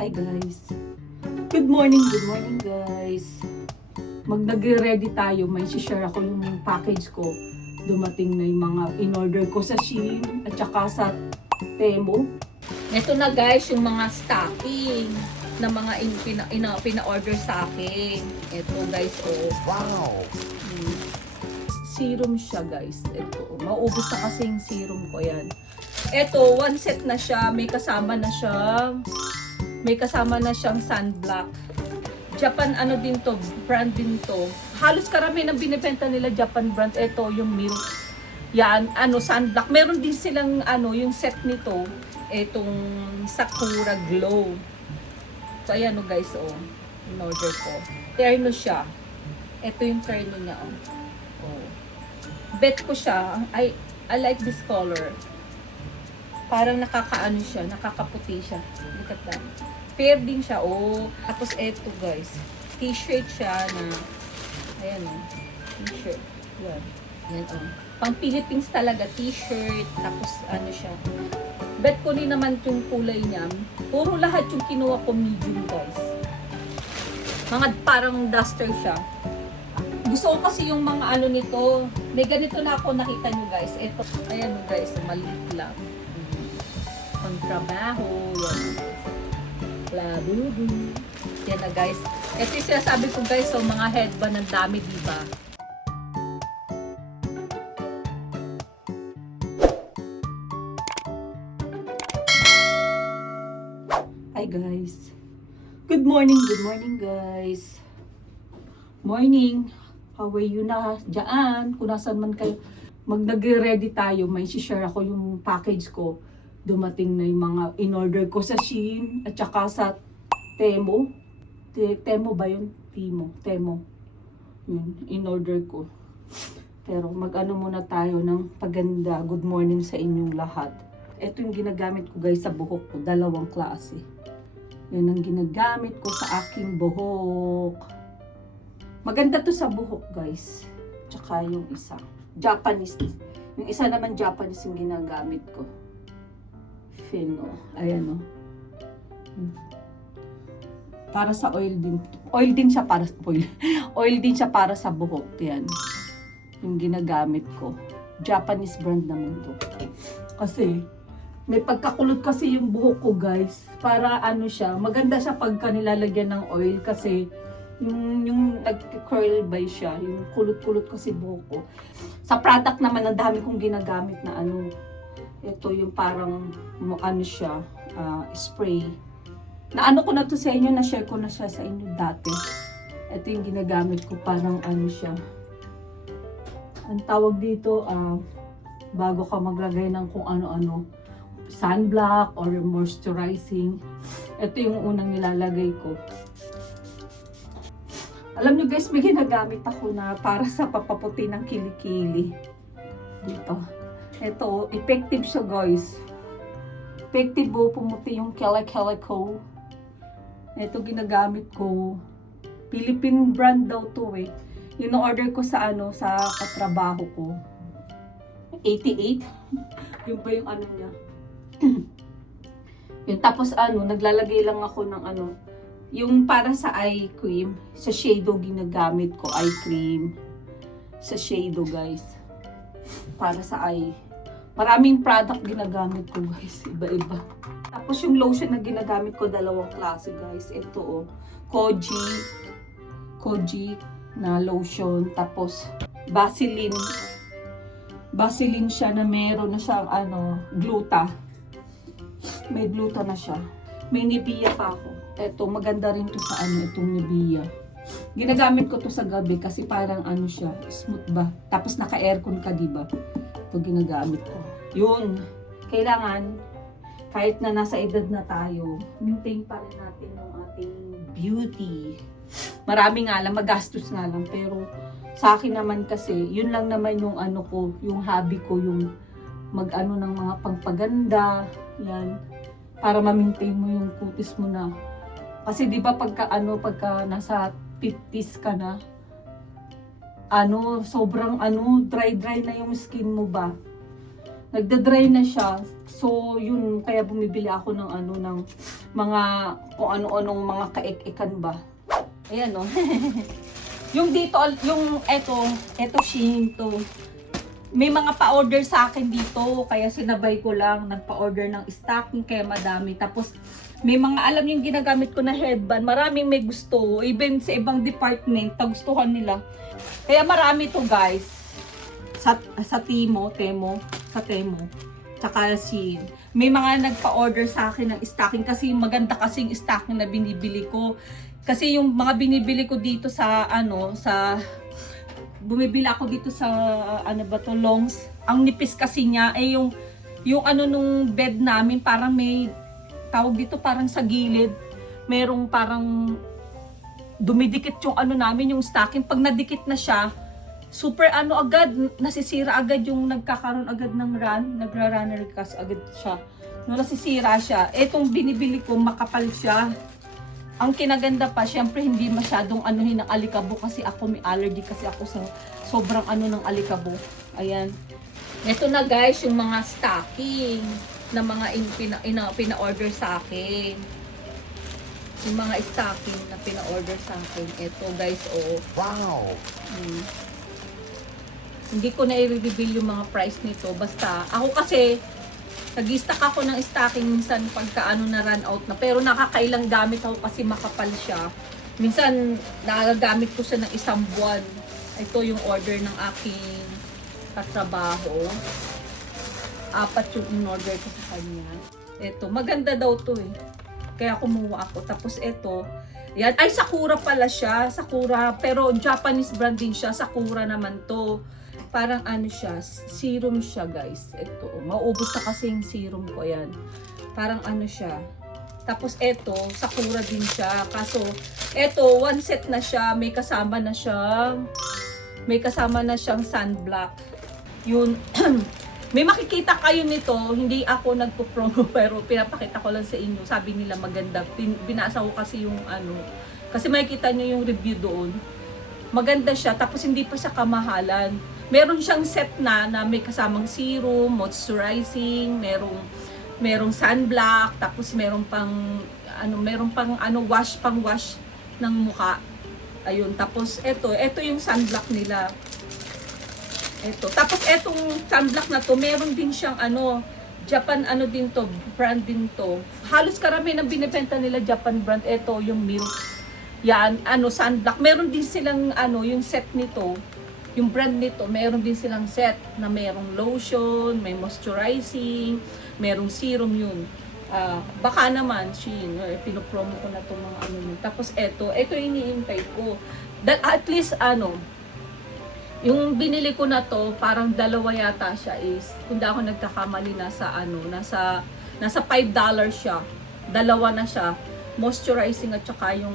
Hi guys. Good morning guys. Nagre-ready tayo. May share ako yung package ko. Dumating na yung mga in-order ko sa Shein at saka sa Temu. Ito na guys yung mga stocking na mga pina-order sa akin. Ito guys, oh. Wow! Serum siya guys. Ito, mauubos na kasi yung serum ko yan. Ito, one set na siya. May kasama na siyang sunblock. Japan ano din to, brand din to. Halos karami ng binibenta nila Japan brand. Ito yung Milk. Yan, sunblock. Meron din silang yung set nito. Itong Sakura Glow. So ayan guys, oh. In-order ko. Terno siya. Ito yung terno niya, oh. Bet ko siya. I like this color. Parang siya, nakakaputi siya. Look at that. Fair din siya, oh. Tapos eto guys, t-shirt siya na, ayan oh, t-shirt. Yan. Yan oh. Pang Philippines talaga, t-shirt. Tapos siya. Bet ko din naman yung kulay niya. Puro lahat yung kinuha ko medium guys. Mga parang duster siya. Gusto ko kasi yung mga nito. May ganito na ako nakita nyo guys. Ito, ayan guys, maliit lang. Pang-trabaho, yan. Labubu. Yan na guys. Ito yung sinasabi ko guys, so mga headband ang dami, diba? Hi guys. Good morning guys. Morning. How are you na dyan? Kung nasan man kayo, nagre-ready tayo. May share ako yung package ko. Dumating na yung mga in-order ko sa Shein at saka sa Temu. Temu ba yun? Temu. Yun, in-order ko. Pero muna tayo ng paganda. Good morning sa inyong lahat. Ito yung ginagamit ko guys sa buhok ko. Dalawang klase. Yan ang ginagamit ko sa aking buhok. Maganda to sa buhok guys. Tsaka yung isa. Japanese. Yung isa naman Japanese yung ginagamit ko. Fino. Ayan o. Para sa oil din. Oil din siya para sa oil. Oil din siya para sa buhok. Yan. Yung ginagamit ko. Japanese brand naman to. Kasi may pagkakulot kasi yung buhok ko guys. Para siya. Maganda siya pagka nilalagyan ng oil kasi yung nag-curl by siya, yung kulot-kulot kasi buhok ko. Sa product naman, ang dami kong ginagamit na ito yung parang siya, spray. Na ko na to sa inyo, na-share ko na siya sa inyo dati. Ito yung ginagamit ko, parang siya. Ang tawag dito, bago ka maglagay ng kung ano-ano, sunblock or moisturizing. Ito yung unang nilalagay ko. Alam nyo guys, may ginagamit ako na para sa papaputi ng kilikili. Dito. Ito, effective siya guys. Effective pumuti yung kele-kele ko. Ito ginagamit ko. Philippine brand daw to eh. Yung order ko sa sa katrabaho ko. 88. Yung ba yung niya? Yun, tapos naglalagay lang ako ng yung para sa eye cream, sa shadow ginagamit ko, eye cream. Sa shadow guys. Para sa eye. Maraming product ginagamit ko guys, iba-iba. Tapos yung lotion na ginagamit ko, dalawang klase guys. Ito Koji na lotion. Tapos Vaseline. Vaseline siya na meron na siyang gluta. May gluta na siya. May Nivea pa ako. Ito, maganda rin to sa itong Nivea. Ginagamit ko to sa gabi kasi parang siya, smooth ba? Tapos naka-aircon ka, diba? Ito ginagamit ko. Yun. Kailangan, kahit na nasa edad na tayo, maintain pa rin natin yung ating beauty. Marami nga lang, magastos nga lang. Pero sa akin naman kasi, yun lang naman yung ko, yung hobby ko, yung ng mga pangpaganda. Yan. Para ma-maintain mo yung kutis mo na. Kasi di ba pagka nasa 50s ka na, sobrang dry na yung skin mo ba? Nagda-dry na siya. So, yun, kaya bumibili ako ng ano, ng mga, kung ano-anong mga kaik-ikan ba. Ayan, no? Yung dito, yung eto Shein to. May mga pa-order sa akin dito, kaya sinabay ko lang, nagpa-order ng stocking, kaya madami. Tapos, may mga alam yung ginagamit ko na headband, maraming may gusto, even sa ibang department, tagustuhan nila. Kaya marami to guys, sa Temo, tsaka Shein. May mga nagpa-order sa akin ng stocking kasi maganda kasing stocking na binibili ko. Kasi yung mga binibili ko dito sa bumibili ako dito sa Longs. Ang nipis kasi niya ay yung ano nung bed namin parang may tawag dito parang sa gilid. Merong parang dumidikit yung ano namin yung stocking. Pag nadikit na siya, super agad, nasisira agad yung nagkakaroon agad ng nagra-runner cast agad siya. No, nasisira siya. Etong binibili ko makapal siya. Ang kinaganda pa, syempre hindi masyadong anuhin ng alikabo kasi ako may allergy kasi ako sa sobrang ng alikabo. Ayan. Ito na guys, yung mga stocking na mga pina-order sa akin. Yung mga stocking na pina-order sa akin. Ito guys, oh. Wow! Hindi ko na i-reveal yung mga price nito. Basta, ako kasi, nag-stock ako ng stocking minsan pagka na run out na. Pero nakakailang gamit ako kasi makapal siya. Minsan, nagagamit ko siya ng isang buwan. Ito yung order ng aking katrabaho. 4 yung in-order ko sa kanya. Ito, maganda daw to eh. Kaya kumuha ako. Tapos ito, yan. Ay, Sakura pala siya. Sakura. Pero Japanese brand din siya. Sakura naman to. Parang siya, serum siya guys. Ito, mauubos na kasi yung serum ko yan. Parang siya. Tapos ito, Sakura din siya. Kaso, ito, one set na siya. May kasama na siyang sunblock. Yun, may makikita kayo nito. Hindi ako nagpo-promo pero pinapakita ko lang sa inyo. Sabi nila maganda. Binasa ko kasi yung kasi makikita nyo yung review doon. Maganda siya. Tapos hindi pa siya kamahalan. Meron siyang set na may kasamang serum, moisturizing, merong sunblock, tapos meron pang wash ng mukha. Ayun, tapos ito yung sunblock nila. Ito. Tapos etong sunblock na to, meron din siyang Japan din to, brand din to. Halos karami ng binebenta nila Japan brand. Ito yung Milk. Yan, sunblock. Meron din silang yung set nito. Yung brand nito, meron din silang set na merong lotion, may moisturizing, merong serum yun. Baka naman, Shein, pinopromo ko na itong mga Tapos ito yung iniintay ko. At least, yung binili ko na to, parang dalawa yata siya is, kung di ako nagkakamali, nasa $5 siya. Dalawa na siya. Moisturizing at saka yung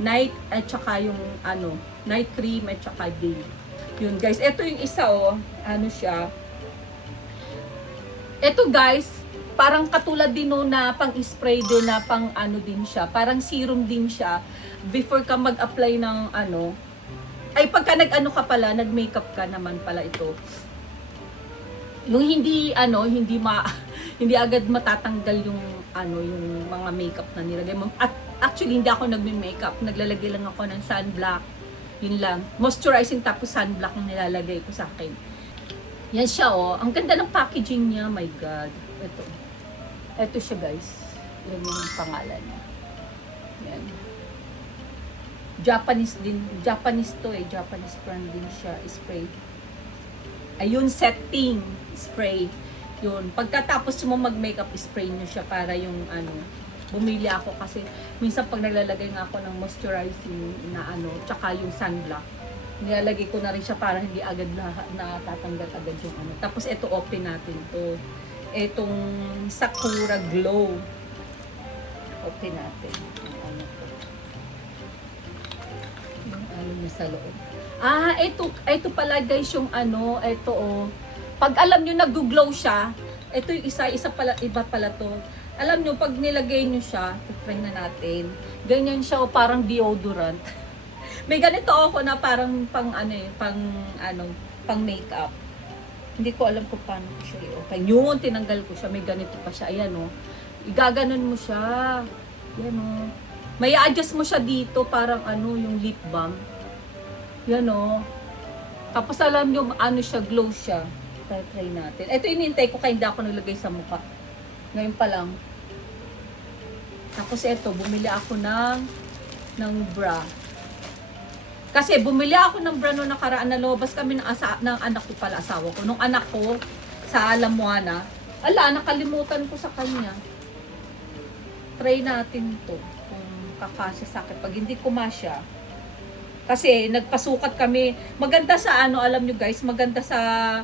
night at saka yung night cream at saka day. Yun guys, ito yung isa siya. Ito guys, parang katulad din na pang-spray din na pang din siya. Parang serum din siya. Before ka mag-apply ng ay pagka ka pala, nag-makeup ka naman pala ito. Yung hindi hindi agad matatanggal yung yung mga makeup na nilagay mo. At actually hindi ako nagme-makeup, naglalagay lang ako ng sunblock. Yun lang. Moisturizing tapos sunblock yung nilalagay ko sa akin. Yan siya Ang ganda ng packaging niya. My God. Ito siya guys. Yan yung pangalan niya. Yan. Japanese din. Japanese to Japanese brand din siya. Spray. Ayun, setting spray. Yun. Pagkatapos mo mag-makeup, spray nyo siya para yung bumili ako kasi minsan pag naglalagay nga ako ng moisturizing na tsaka yung sunblock, nilalagay ko na rin siya para hindi agad natatanggal agad yung Tapos ito open natin to. Itong Sakura Glow. Open natin. Yung niya sa loob. Ito pala guys yung pag alam nyo nag-glow siya, ito yung iba pala to. Alam nyo, pag nilagay nyo siya, try na natin, ganyan siya parang deodorant. May ganito ako na parang pang makeup. Hindi ko alam kung paano ko siya i-open. Yun, tinanggal ko siya. May ganito pa siya. Ayan o. Igaganon mo siya. Ayan o. May adjust mo siya dito. Parang ano, yung lip balm. Yan o. Tapos alam nyo, ano siya, glow siya. Try natin. Ito inintay ko kaya hindi ako naglagay sa mukha. Ngayon pa lang. Tapos ito, bumili ako ng bra. Kasi bumili ako ng bra noong nakaraan, nalobas kami ng anak ko pala, asawa ko. Nung anak ko sa Lamuana, nakalimutan ko sa kanya. Try natin to kung kakasya sa akin. Pag hindi kumasya, kasi nagpasukat kami. Maganda sa ano, alam nyo guys, maganda sa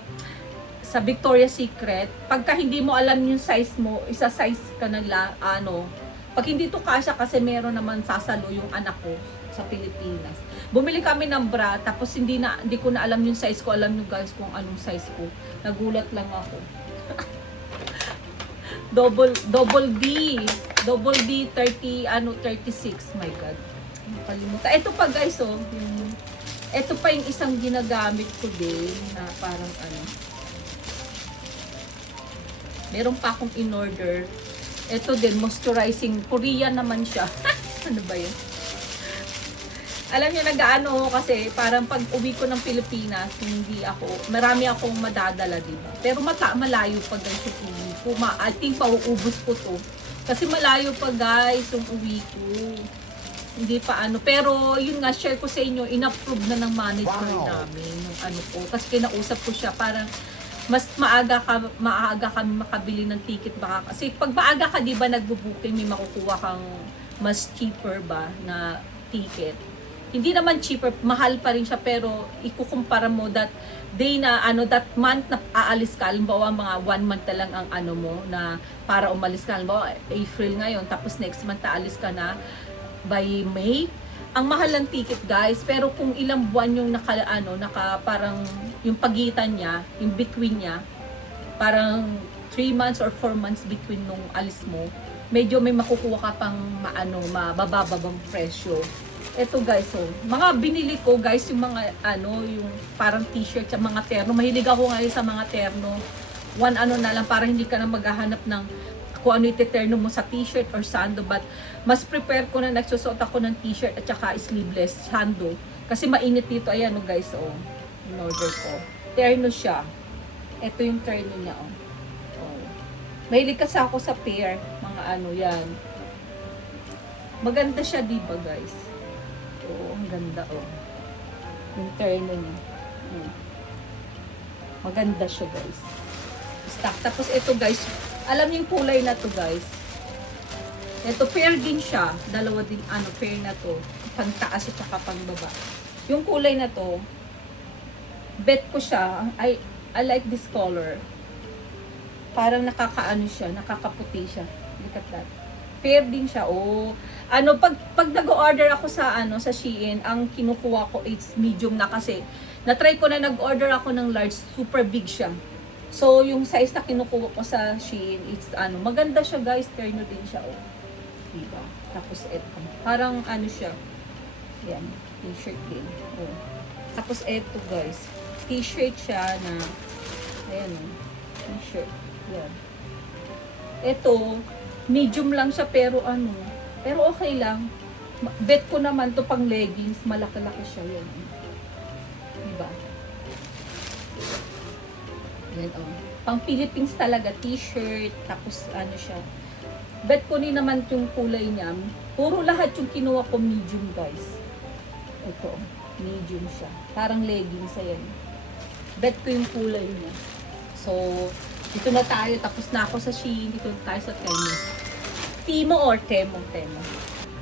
Victoria's Secret. Pagka hindi mo alam yung size mo, isa-size ka na ano. Pag hindi to kasya kasi meron naman sasalo yung anak ko sa Pilipinas. Bumili kami ng bra, tapos hindi ko na alam yung size ko. Alam nyo guys kung anong size ko. Nagulat lang ako. double D. Double D 36. My God. Nakalimutan. Ito pa guys, oh. Ito pa yung isang ginagamit ko din na parang ano. Meron pa akong in-order. Ito din, moisturizing. Korean naman siya. Ano ba yun? Alam niyo, nag-ano kasi parang pag uwi ko ng Pilipinas, marami akong madadala, diba? Pero malayo pa guys yung uwi ko. I think pauubos ko to. Kasi malayo pa guys yung uwi ko. Hindi pa ano. Pero yun nga, share ko sa inyo, in-approve na ng manager namin yung ano ko. Kasi kinausap ko siya, parang mas maaga kami makabili ng ticket baka. Kasi pag maaga ka, diba, nagbo-booking, may makukuha kang mas cheaper ba na ticket. Hindi naman cheaper, mahal pa rin siya, pero ikukumpara mo that day na that month na aalis ka, halimbawa mga 1 month na lang ang ano mo na para umalis ka, halimbawa April ngayon, tapos next month aalis ka na by May. Ang mahal ng ticket guys, pero kung ilang buwan yung parang yung pagitan niya, yung between niya, parang 3 months or 4 months between nung alis mo, medyo may makukuha ka pang mabababang presyo. Ito guys, mga binili ko guys, yung mga yung parang t-shirt sa mga terno. Mahilig ako ngayon sa mga terno. Na lang, para hindi ka na maghahanap ng kung ano iti-terno mo sa t-shirt or sando. But mas prepare ko na nagsusot ako ng t-shirt at saka sleeveless sando. Kasi mainit dito. Ayan guys, in-order ko. Terno siya. Ito yung terno niya, Mahilig kasi ako sa pair. Mga yan. Maganda siya, diba guys? Ang ganda, yung terno niya. Maganda siya, guys. Stock. Tapos ito, guys, alam niyo yung kulay na to, guys. Ito, pair din siya. Dalawa din, pair na to. Pang taas at saka pang baba. Yung kulay na to, bet ko siya. I like this color. Parang nakakaano siya, nakakaputi siya. Look at that. Fair din siya. Pag nag-order ako sa sa Shein, ang kinukuha ko is medium na kasi na-try ko na nag-order ako ng large, super big siya. So yung size na kinukuha ko sa Shein, it's maganda siya guys, terno din siya, diba? Tapos ito, parang siya. Yan, t-shirt din. Tapos ito guys, t-shirt siya na ayan, t-shirt. Yan. Ito medium lang siya pero pero okay lang. Bet ko naman to pang leggings, malaki-laki siya yan. Diba? Yan pang Philippines talaga, t-shirt, tapos siya. Bet ko din naman yung kulay niya. Puro lahat yung kinuha ko medium guys. Ito, medium siya. Parang leggings ayan. Bet ko yung kulay niya. So, dito na tayo, tapos na ako sa Shein, dito na tayo sa Temu. Timo or Temu.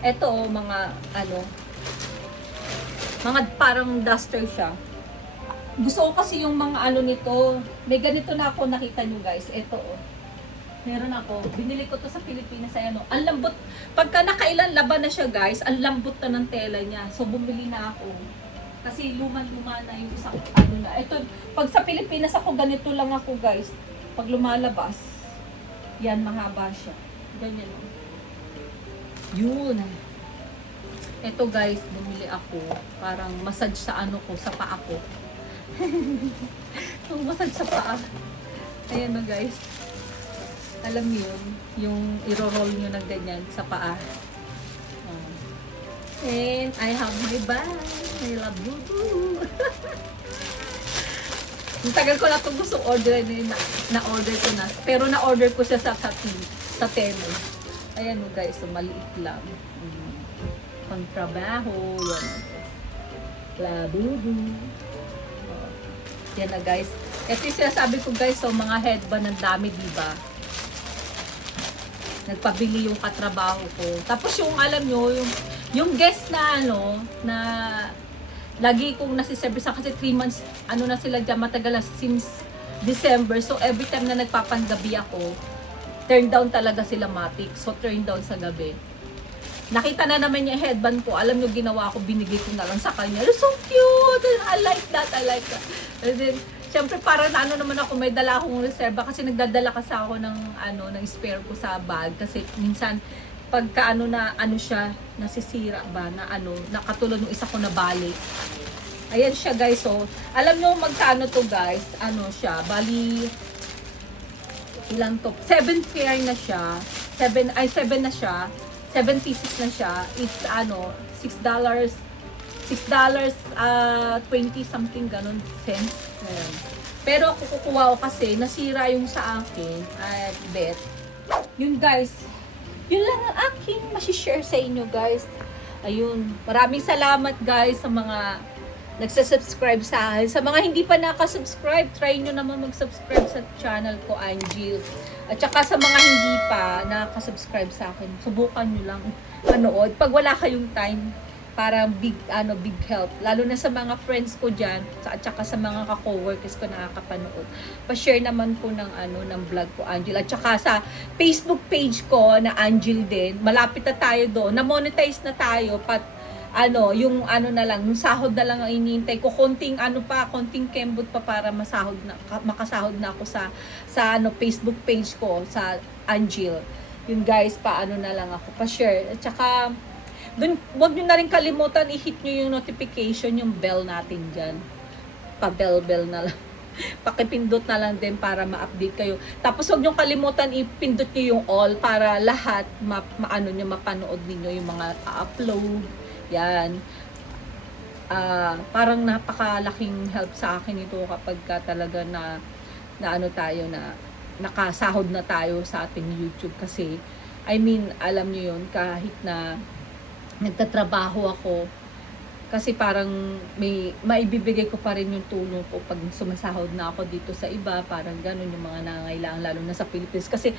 Ito mga mga parang duster siya. Gusto ko kasi yung mga nito. May ganito na ako, nakita nyo guys. Ito meron ako. Binili ko to sa Pilipinas. Ayan ang lambot. Pagka nakailan laban na siya guys, ang lambot na ng tela niya. So bumili na ako. Kasi luma-luma na yung isang na. Ito, pag sa Pilipinas ako, ganito lang ako guys. Pag lumalabas, yan, mahaba siya. Ganyan. Yun. Ito guys, bumili ako. Parang massage sa ko, sa paa ko. Massage sa paa. Ayan o guys. Alam niyo yun, yung iro-roll nyo ng ganyan sa paa. And I have my bag. I love you too. Ang tagal ko na itong gusto order na-order ko na. Pero na-order ko siya sa Temu. Ayan o guys, so maliit lang. Pang-trabaho. Yan. Labubu. Yan na guys. Ito yung sinasabi ko guys, so mga headband ang dami, diba? Nagpabili yung katrabaho ko. Tapos yung alam nyo, yung guest na na lagi kong nasiservice kasi 3 months, na sila dyan, matagal na since December. So, every time na nagpapanggabi ako, turn down talaga sila matik. So, turn down sa gabi. Nakita na naman yung headband ko. Alam nyo, ginawa ko, binigay ko na lang sa kanya. It's so cute! I like that. And then, syempre, para na naman ako, may dala akong reserva kasi nagdadala kasi ako ng, ng spare ko sa bag. Kasi minsan, pagka siya, nasisira ba, na katulad ng isa ko na balik. Ayan siya guys, so, alam nyo magkano to guys, siya, bali, ilang to, 7 pair na siya, 7 na siya, 7 pieces na siya, it's $6, $20 something ganon cents. Ayan. Pero ako kukuha ko kasi, nasira yung sa akin, I bet. Yun guys, yun lang ang aking masishare sa inyo guys. Ayun, maraming salamat guys sa mga nagsasubscribe sa akin. Sa mga hindi pa nakasubscribe, try nyo naman mag-subscribe sa channel ko, Angel. At saka sa mga hindi pa nakasubscribe sa akin, subukan nyo lang manood. Pag wala kayong time, parang big help. Lalo na sa mga friends ko dyan, at saka sa mga ka-coworkers ko nakakapanood. Pa-share naman po ng vlog ko, Angel. At saka sa Facebook page ko na Angel din. Malapit na tayo doon. Na-monetize na tayo. Yung na lang, yung sahod na lang ang inihintay ko. Konting kembot pa para makasahod na ako sa Facebook page ko, sa Angel. Yun guys, na lang ako. Pa-share. At saka, dun, wag nyo na rin kalimutan, i-hit nyo yung notification, yung bell natin dyan. Pa-bell na lang. Pakipindot na lang din para ma-update kayo. Tapos wag nyo kalimutan, ipindot nyo yung all para lahat mapanood ninyo yung mga upload. Yan. Parang napakalaking help sa akin ito kapag talaga na tayo na nakasahod na tayo sa ating YouTube kasi alam nyo yun, kahit na nagtatrabaho ako kasi parang may maibibigay ko pa rin yung tulong ko pag sumasahod na ako dito sa iba, parang ganun yung mga nangangailangan lalo na sa Philippines kasi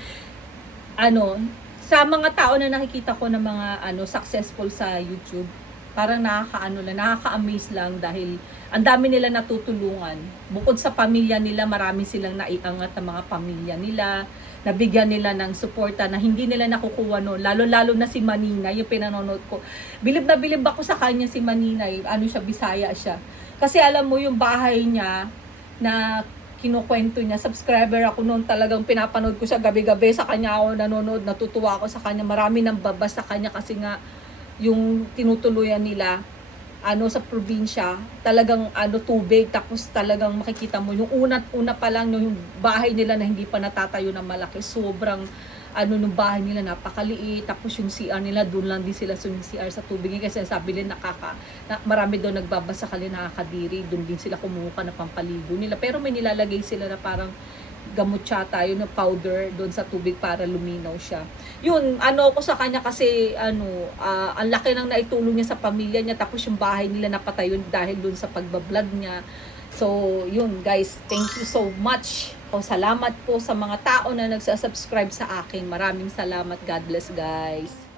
sa mga tao na nakikita ko na mga successful sa YouTube, parang nakaka-amaze lang dahil ang dami nila natutulungan. Bukod sa pamilya nila, marami silang naiangat ng mga pamilya nila, nabigyan nila ng suporta na hindi nila nakukuha noon. Lalo-lalo na si Maninay, yung pinanonood ko. Bilib na bilib ako sa kanya si Maninay. Bisaya siya. Kasi alam mo yung bahay niya na kinukwento niya, subscriber ako noon, talagang pinapanood ko siya gabi-gabi, sa kanya ako nanonood, natutuwa ako sa kanya. Marami nang babas sa kanya kasi nga yung tinutuluyan nila sa probinsya, talagang tubig, tapos talagang makikita mo yung una pa lang yung bahay nila na hindi pa natatayo na malaki, sobrang nung bahay nila napakaliit, tapos yung CR nila doon lang din sila CR sa tubig kasi sabi nila marami doon nagbabasa nakakadiri, doon din sila kumuha na pampaligo nila, pero may nilalagay sila na parang gamot siya yung powder doon sa tubig para luminaw siya. Yun, ko sa kanya kasi ang laki ng naitulong niya sa pamilya niya, tapos yung bahay nila napatayo dahil doon sa pagbablog niya. So, yun guys, thank you so much. Salamat po sa mga tao na nagsasubscribe sa akin. Maraming salamat. God bless guys.